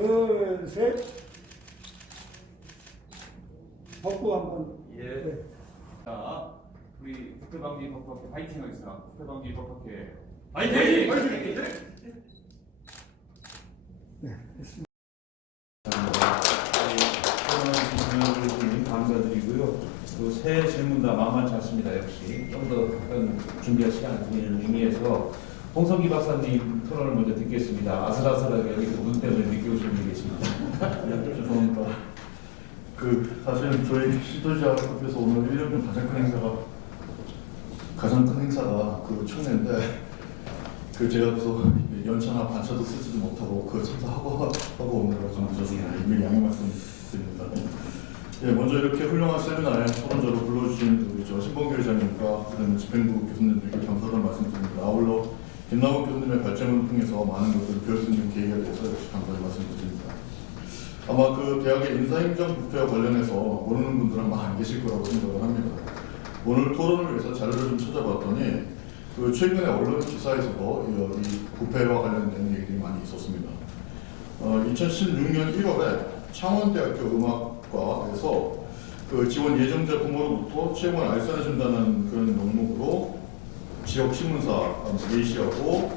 둘, 셋. 복부 한번. 예. 네. 자, 우리 국회방지 법학회 파이팅 하겠습니다. 국회방지 법학회 파이팅! 파이팅! 네, 됐습니다. 감사드리고요. 그 새 질문 다 만만치 않습니다. 역시 좀 더 준비할 시간 드리는 의미에서 홍석기 박사님 토론을 먼저 듣겠습니다. 아슬아슬하게 여기 부분 때문에 늦게 오신 분이 계십니다. 죄송합니다. 사실 저희 시도지학에서 오늘 1년 중 가장 큰 행사가 청례인데 제가 그래서 연차나 반차도 쓰지도 못하고 참석하고 오느라 좀 늦었습니다. 이미 양해 말씀드립니다. 예, 먼저 이렇게 훌륭한 세미나에 토론자로 불러주신 우리 신봉규 회장님과 그다음에 집행부 교수님들께 감사를 말씀드립니다. 아울러 김남욱 교수님의 발전을 통해서 많은 것들을 배울 수 있는 계기가 돼서 역시 감사의 말씀드립니다. 아마 대학의 인사행정 부패와 관련해서 모르는 분들은 아마 안 계실 거라고 생각을 합니다. 오늘 토론을 위해서 자료를 좀 찾아봤더니 최근에 언론 기사에서도 이 부패와 관련된 얘기들이 많이 있었습니다. 2016년 1월에 창원대학교 음악과에서 지원 예정자 부모로부터 채용을 알선해준다는 그런 명목으로 지역 신문사 A씨하고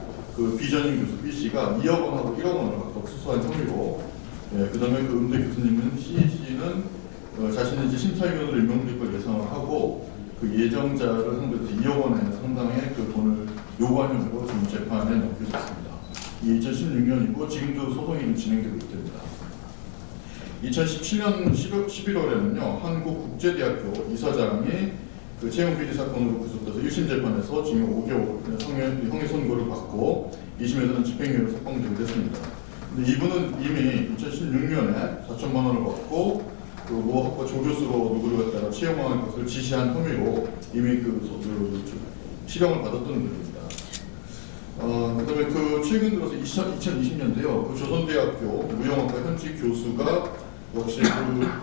비전임 교수 B씨가 2억 원하고 1억 원을 각각 수수한 혐의로, 그 다음에 음대 교수님은 C씨는 자신이 이제 심사위원으로 임명될 걸 예상을 하고 예정자를 상대로 2억 원의 상당의 돈을 요구한 혐의로 지금 재판에 넘겨졌습니다. 2016년이고 지금도 소송이 진행되고 있답니다. 2017년 11월에는요 한국국제대학교 이사장이 채용 비리 사건으로 구속돼서 1심 재판에서 징역 5개월 형의 선고를 받고 2심에서는 집행유예로 석방되게 됐습니다. 근데 이분은 이미 2016년에 4천만 원을 받고 모 학과 조교수로 누구를 갖다가 채용할 것을 지시한 혐의로 이미 실형을 받았던 분입니다. 그다음에 최근 들어서 2020년도요 조선대학교 무용학과 현직 교수가 역시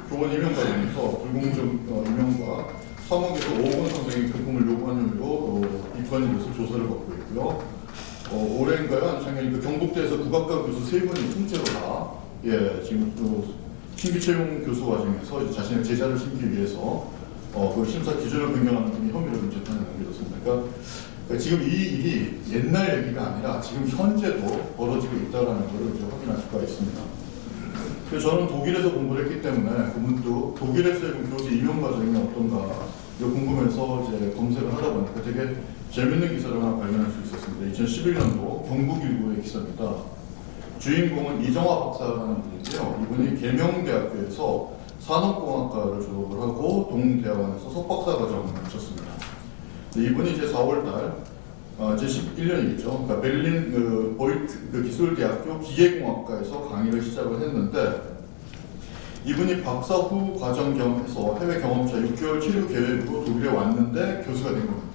교원 임용 과정에서 불공정 임용과 3억에서 5억 원 상당의 금품을 요구한 혐의로 입건인 것을 조사를 받고 있고요. 올해인가요? 작년 경북대에서 국악과 교수 3분이 통째로 다 지금 신규 채용 교수 과정에서 이제 자신의 제자를 심기 위해서 심사 기준을 변경하는 등의 혐의로 재판에 넘겨졌습니다. 그러니까 지금 이 일이 옛날 얘기가 아니라 지금 현재도 벌어지고 있다는 것을 이제 확인할 수가 있습니다. 그래서 저는 독일에서 공부를 했기 때문에 그분도 독일에서의 교수 임용 과정이 어떤가 궁금해서 이제 검색을 하다 보니까 되게 재밌는 기사를 하나 발견할 수 있었습니다. 2011년도 경북일보의 기사입니다. 주인공은 이정화 박사라는 분인데요. 이분이 계명대학교에서 산업공학과를 졸업을 하고 동대학원에서 석박사 과정을 마쳤습니다. 이분이 이제 4월달 제 11년이겠죠. 그러니까 베를린 보이트 기술대학교 기계공학과에서 강의를 시작을 했는데 이분이 박사 후 과정 겸해서 해외 경험자 6개월 체류 계획으로 독일에 왔는데 교수가 된 겁니다.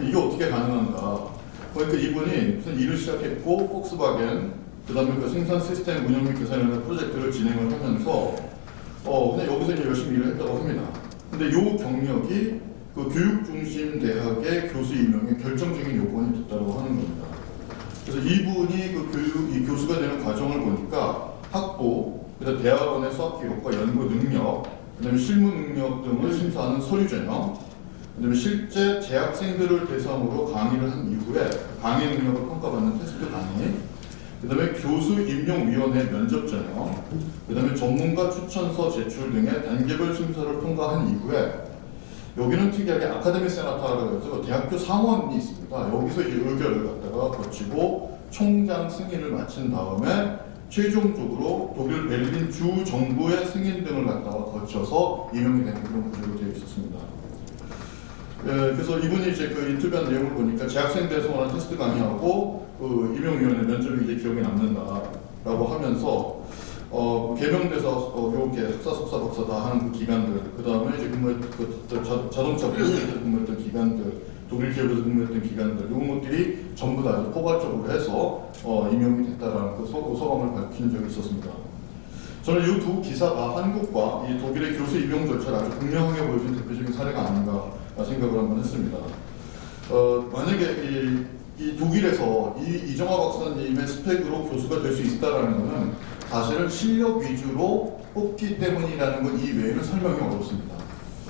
이게 어떻게 가능한가? 그러니까 이분이 무슨 일을 시작했고 폭스바겐 그다음에 생산 시스템 운영 및 개선이라는 프로젝트를 진행을 하면서 그냥 여기서 이제 열심히 일을 했다고 합니다. 근데 이 경력이 교육중심 대학의 교수 임명에 결정적인 요건이 됐다고 하는 겁니다. 그래서 이분이 이 교수가 되는 과정을 보니까 학부, 그다음 대학원의 수학 기록과 연구 능력, 그다음에 실무 능력 등을 심사하는 서류 전형, 그다음에 실제 재학생들을 대상으로 강의를 한 이후에 강의 능력을 평가받는 테스트 강의, 그다음에 교수 임용위원회 면접 전형, 그다음에 전문가 추천서 제출 등의 단계별 심사를 통과한 이후에 여기는 특이하게 아카데미 세나타라고 해서 대학교 상원이 있습니다. 여기서 이제 의결을 갖다가 거치고 총장 승인을 마친 다음에 최종적으로 독일 베를린 주 정부의 승인 등을 갖다가 거쳐서 임용이 되는 그런 구조로 되어 있었습니다. 그래서 이분이 이제 인터뷰한 내용을 보니까 재학생 대상으로 테스트 강의하고 임용위원회 면접이 이제 기억에 남는다라고 하면서 개명돼서 이렇게 학사, 석사, 박사 다 하는 기관들, 그 다음에 이제 자동차 부에서 근무했던 기관들, 독일 기업에서 근무했던 기관들, 이런 것들이 전부 다 포괄적으로 해서 임용이 됐다라는 소감을 밝힌 적이 있었습니다. 저는 이 두 기사가 한국과 이 독일의 교수 임용 절차를 아주 분명하게 보여준 대표적인 사례가 아닌가 생각을 한번 했습니다. 만약에 이 독일에서 이정화 박사님의 스펙으로 교수가 될 수 있다라는 것은 사실은 실력 위주로 뽑기 때문이라는 건 이외에는 설명이 어렵습니다.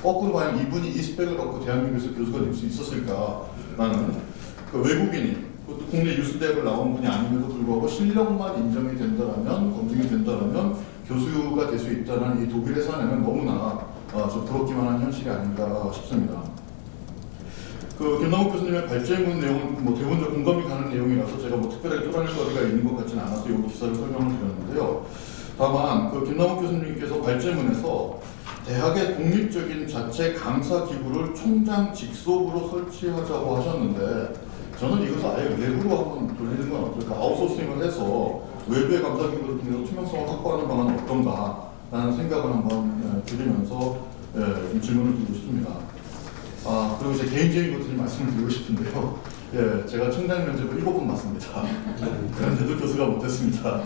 거꾸로 과연 이분이 이 스펙을 갖고 대한민국에서 교수가 될 수 있었을까라는 그 외국인이 그것도 국내 유수대학을 나온 분이 아님에도 불구하고 실력만 인정이 된다라면 검증이 된다라면 교수가 될 수 있다는 이 독일의 사례는 너무나 좀 부럽기만 한 현실이 아닌가 싶습니다. 그 김남욱 교수님의 발제문 내용은 뭐 대본적 공감이 가는 내용이라서 제가 뭐 특별하게 뚫어낼 거리가 있는 것 같지는 않아서 이 기사를 설명을 드렸는데요. 다만 그 김남욱 교수님께서 발제문에서 대학의 독립적인 자체 강사 기구를 총장 직속으로 설치하자고 하셨는데 저는 이것을 아예 외부로 한번 돌리는 건 어떨까? 아웃소싱을 해서 외부의 강사 기구를 통해서 투명성을 확보하는 방안은 어떤가라는 생각을 한번 드리면서 좀 질문을 드리고 싶습니다. 그리고 이제 개인적인 것들 말씀을 드리고 싶은데요. 예, 제가 청장 면접을 7번 봤습니다. 그런데도 교수가 못했습니다.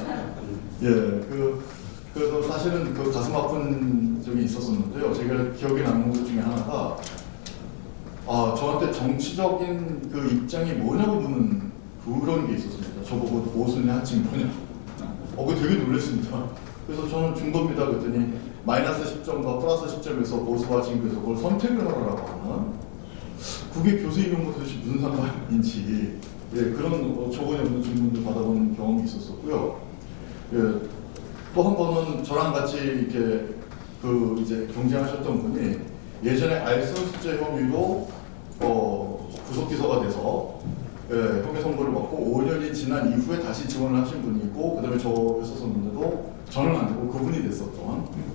예, 그래서 사실은 그 가슴 아픈 점이 있었었는데요. 제가 기억에 남는 것 중에 하나가 저한테 정치적인 그 입장이 뭐냐고 묻는 그런 게 있었습니다. 저보고 무엇이냐 증거냐. 그거 되게 놀랐습니다. 그래서 저는 중도입니다 그랬더니 마이너스 10점과 플러스 10점에서 보수와 진교에서 그걸 선택을 하라고 하는 그게 교수 임용과 도대체 무슨 상관인지 그런 조건이 없는 질문을 받아본 경험이 있었었고요. 또 한 번은 저랑 같이 이렇게 이제 경쟁하셨던 분이 예전에 알선 숙제 혐의로 구속 기소가 돼서 형의 선고를 받고 5년이 지난 이후에 다시 지원을 하신 분이고 그다음에 저 했었었는데도 저는 안 되고 그분이 됐었던.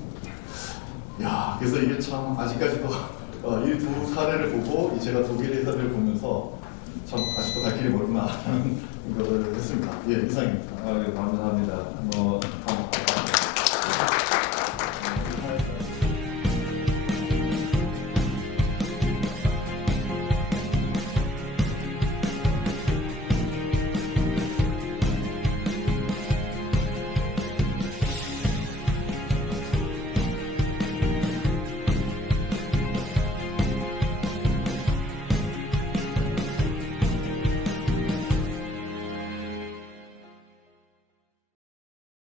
그래서 이게 참 아직까지도 이 두 사례를 보고 제가 독일의 사례를 보면서 참 아직도 갈 길이 멀구나 하는 생각을 했습니다. 이상입니다. 감사합니다.